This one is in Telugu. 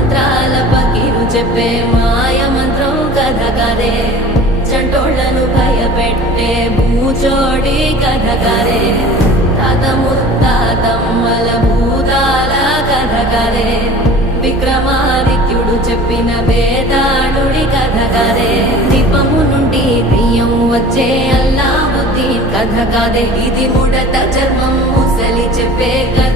మంత్రాల పకీరు చెప్పే మాయ మంత్రం కథ కదే చంటోళ్లను భయపెట్టే భూచోడి కథ కదే తాత ముత్తాతమ్మల భూతాల కథ కదే విక్రమాదిత్యుడు చెప్పిన వేదాళుడి కథ కదే దీపము నుండి దెయ్యం వచ్చే అల్లావుద్దీన్ కథ కాదే ఇది ముడత చర్మం ముసలి చెప్పే కథ